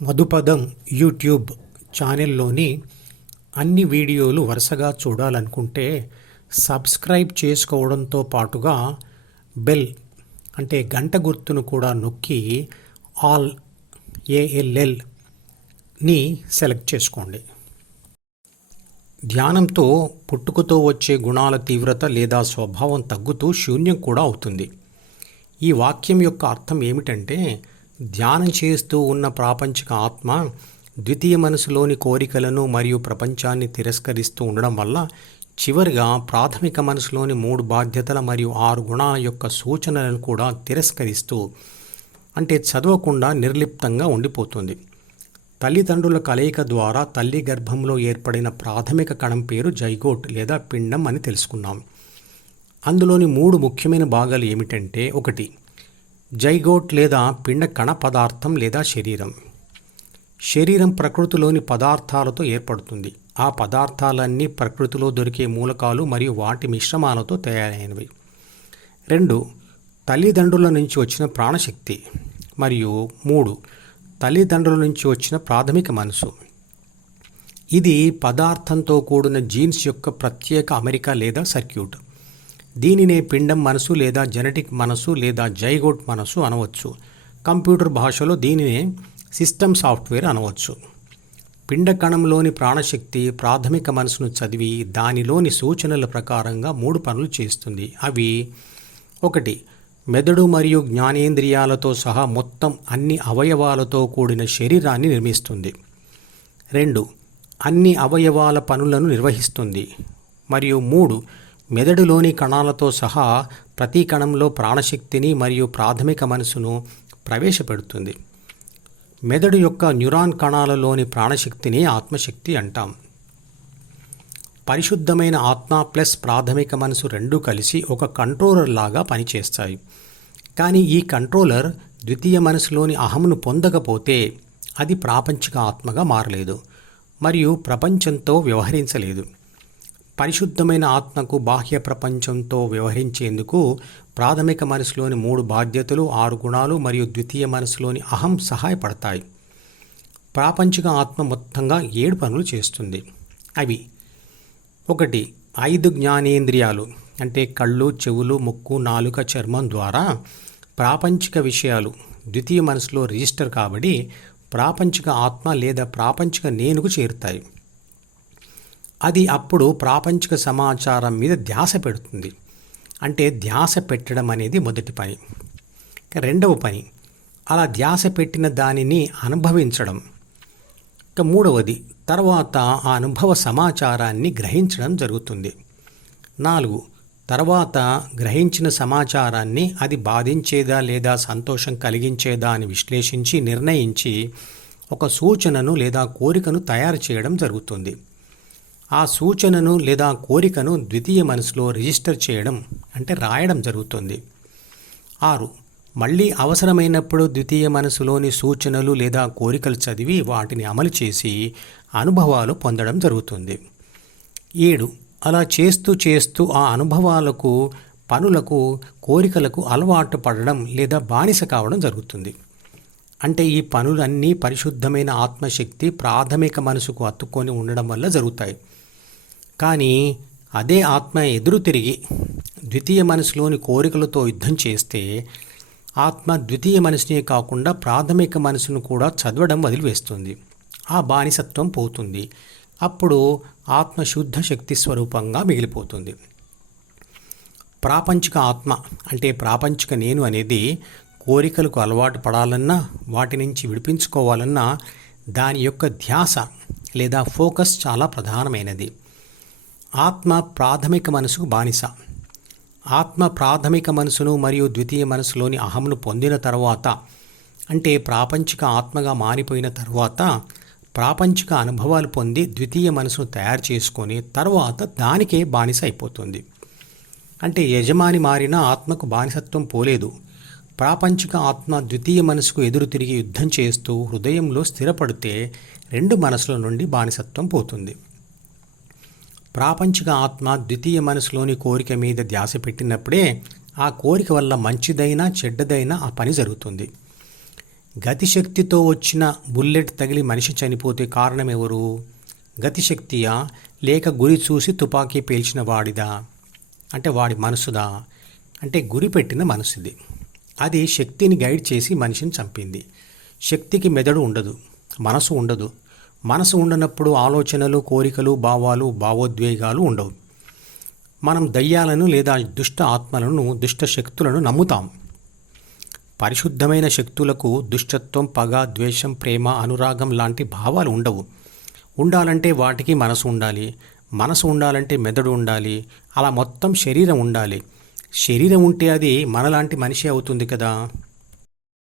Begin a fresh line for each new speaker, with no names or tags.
మధుపదం YouTube ఛానల్లోని అన్ని వీడియోలు వరుసగా చూడాలనుకుంటే సబ్స్క్రైబ్ చేసుకోవడంతో పాటుగా బెల్ అంటే గంట గుర్తును కూడా నొక్కి ఆల్ ఏఎల్ఎల్ని సెలెక్ట్ చేసుకోండి. ధ్యానంతో పుట్టుకతో వచ్చే గుణాల తీవ్రత లేదా స్వభావం తగ్గుతూ శూన్యం కూడా అవుతుంది. ఈ వాక్యం యొక్క అర్థం ఏమిటంటే ధ్యానం చేస్తూ ఉన్న ప్రాపంచిక ఆత్మ ద్వితీయ మనసులోని కోరికలను మరియు ప్రపంచాన్ని తిరస్కరిస్తూ ఉండడం వల్ల చివరిగా ప్రాథమిక మనసులోని మూడు బాధ్యతల మరియు ఆరు గుణాల యొక్క సూచనలను కూడా తిరస్కరిస్తూ అంటే చదవకుండా నిర్లిప్తంగా ఉండిపోతుంది. తల్లిదండ్రుల కలయిక ద్వారా తల్లి గర్భంలో ఏర్పడిన ప్రాథమిక కణం పేరు జైగోట్ లేదా పిండం అని తెలుసుకున్నాం. అందులోని మూడు ముఖ్యమైన భాగాలు ఏమిటంటే ఒకటి జైగోట్ లేదా పిండ కణ పదార్థం లేదా శరీరం. శరీరం ప్రకృతిలోని పదార్థాలతో ఏర్పడుతుంది. ఆ పదార్థాలన్నీ ప్రకృతిలో దొరికే మూలకాలు మరియు వాటి మిశ్రమాలతో తయారైనవి. రెండు తల్లిదండ్రుల నుంచి వచ్చిన ప్రాణశక్తి. మరియు మూడు తల్లిదండ్రుల నుంచి వచ్చిన ప్రాథమిక మనసు. ఇది పదార్థంతో కూడిన జీన్స్ యొక్క ప్రత్యేక అమెరికా లేదా సర్క్యూట్. దీనినే పిండం మనసు లేదా జెనెటిక్ మనసు లేదా జైగోట్ మనసు అనవచ్చు. కంప్యూటర్ భాషలో దీనినే సిస్టమ్ సాఫ్ట్వేర్ అనవచ్చు. పిండకణంలోని ప్రాణశక్తి ప్రాథమిక మనసును చదివి దానిలోని సూచనల ప్రకారంగా మూడు పనులు చేస్తుంది. అవి ఒకటి మెదడు మరియు జ్ఞానేంద్రియాలతో సహా మొత్తం అన్ని అవయవాలతో కూడిన శరీరాన్ని నిర్మిస్తుంది. రెండు అన్ని అవయవాల పనులను నిర్వహిస్తుంది. మరియు మూడు మెదడులోని కణాలతో సహా ప్రతి కణంలో ప్రాణశక్తిని మరియు ప్రాథమిక మనసును ప్రవేశపెడుతుంది. మెదడు యొక్క న్యూరాన్ కణాలలోని ప్రాణశక్తిని ఆత్మశక్తి అంటాం. పరిశుద్ధమైన ఆత్మ ప్లస్ ప్రాథమిక మనసు రెండూ కలిసి ఒక కంట్రోలర్ లాగా పనిచేస్తాయి. కానీ ఈ కంట్రోలర్ ద్వితీయ మనసులోని అహమును పొందకపోతే అది ప్రాపంచిక ఆత్మగా మారలేదు మరియు ప్రపంచంతో వ్యవహరించలేదు. పరిశుద్ధమైన ఆత్మకు బాహ్య ప్రపంచంతో వ్యవహరించేందుకు ప్రాథమిక మనసులోని మూడు బాధ్యతలు ఆరు గుణాలు మరియు ద్వితీయ మనసులోని అహం సహాయపడతాయి. ప్రాపంచిక ఆత్మ మొత్తంగా ఏడు పనులు చేస్తుంది. అవి ఒకటి ఐదు జ్ఞానేంద్రియాలు అంటే కళ్ళు చెవులు ముక్కు నాలుక చర్మం ద్వారా ప్రాపంచిక విషయాలు. ద్వితీయ మనసులో రిజిస్టర్ కాబడి ప్రాపంచిక ఆత్మ లేదా ప్రాపంచిక నేనుకు చేరుతాయి. అది అప్పుడు ప్రాపంచిక సమాచారం మీద ధ్యాస పెడుతుంది. అంటే ధ్యాస పెట్టడం అనేది మొదటి పని. రెండవ పని అలా ధ్యాస పెట్టిన దానిని అనుభవించడం. ఇక మూడవది తర్వాత ఆ అనుభవ సమాచారాన్ని గ్రహించడం జరుగుతుంది. నాలుగు తర్వాత గ్రహించిన సమాచారాన్ని అది బాధించేదా లేదా సంతోషం కలిగించేదా అని విశ్లేషించి నిర్ణయించి ఒక సూచనను లేదా కోరికను తయారు చేయడం జరుగుతుంది. ఆ సూచనను లేదా కోరికను ద్వితీయ మనసులో రిజిస్టర్ చేయడం అంటే రాయడం జరుగుతుంది. ఆరు. మళ్ళీ అవసరమైనప్పుడు ద్వితీయ మనసులోని సూచనలు లేదా కోరికలు చదివి వాటిని అమలు చేసి అనుభవాలు పొందడం జరుగుతుంది. ఏడు. అలా చేస్తూ చేస్తూ ఆ అనుభవాలకు పనులకు కోరికలకు అలవాటు పడడం లేదా బానిస కావడం జరుగుతుంది. అంటే ఈ పనులన్నీ పరిశుద్ధమైన ఆత్మశక్తి ప్రాథమిక మనసుకు అత్తుకొని ఉండడం వల్ల జరుగుతాయి. కానీ అదే ఆత్మ ఎదురు తిరిగి ద్వితీయ మనసులోని కోరికలతో యుద్ధం చేస్తే ఆత్మ ద్వితీయ మనసునే కాకుండా ప్రాథమిక మనసును కూడా చదవడం వదిలివేస్తుంది. ఆ బానిసత్వం పోతుంది. అప్పుడు ఆత్మ శుద్ధ శక్తి స్వరూపంగా మిగిలిపోతుంది. ప్రాపంచిక ఆత్మ అంటే ప్రాపంచిక నేను అనేది కోరికలకు అలవాటు పడాలన్నా వాటి నుంచి విడిపించుకోవాలన్నా దాని యొక్క ధ్యాస లేదా ఫోకస్ చాలా ప్రధానమైనది. ఆత్మ ప్రాథమిక మనసుకు బానిస. ఆత్మ ప్రాథమిక మనసును మరియు ద్వితీయ మనసులోని అహమును పొందిన తర్వాత అంటే ప్రాపంచిక ఆత్మగా మారిపోయిన తర్వాత ప్రాపంచిక అనుభవాలు పొంది ద్వితీయ మనసును తయారు చేసుకొని తర్వాత దానికే బానిస అయిపోతుంది. అంటే యజమాని మారిన ఆత్మకు బానిసత్వం పోలేదు. ప్రాపంచిక ఆత్మ ద్వితీయ మనసుకు ఎదురు తిరిగి యుద్ధం చేస్తూ హృదయంలో స్థిరపడితే రెండు మనసుల నుండి బానిసత్వం పోతుంది. ప్రాపంచిక ఆత్మ ద్వితీయ మనసులోని కోరిక మీద ధ్యాస పెట్టినప్పుడే ఆ కోరిక వల్ల మంచిదైనా చెడ్డదైనా ఆ పని జరుగుతుంది. గతిశక్తితో వచ్చిన బుల్లెట్ తగిలి మనిషి చనిపోతే కారణం ఎవరు గతిశక్తియా? లేక గురి చూసి తుపాకీ పేల్చిన వాడిదా? అంటే వాడి మనసుదా? అంటే గురి పెట్టిన మనసుది. అది శక్తిని గైడ్ చేసి మనిషిని చంపింది. శక్తికి మెదడు ఉండదు. మనసు ఉండదు. మనసు ఉండనప్పుడు ఆలోచనలు కోరికలు భావాలు భావోద్వేగాలు ఉండవు. మనం దయ్యాలను లేదా దుష్ట ఆత్మలను దుష్ట శక్తులను నమ్ముతాం. పరిశుద్ధమైన శక్తులకు దుష్టత్వం పగ ద్వేషం ప్రేమ అనురాగం లాంటి భావాలు ఉండవు. ఉండాలంటే వాటికి మనసు ఉండాలి. మనసు ఉండాలంటే మెదడు ఉండాలి. అలా మొత్తం శరీరం ఉండాలి. శరీరం ఉంటే అది మనలాంటి మనిషి అవుతుంది కదా.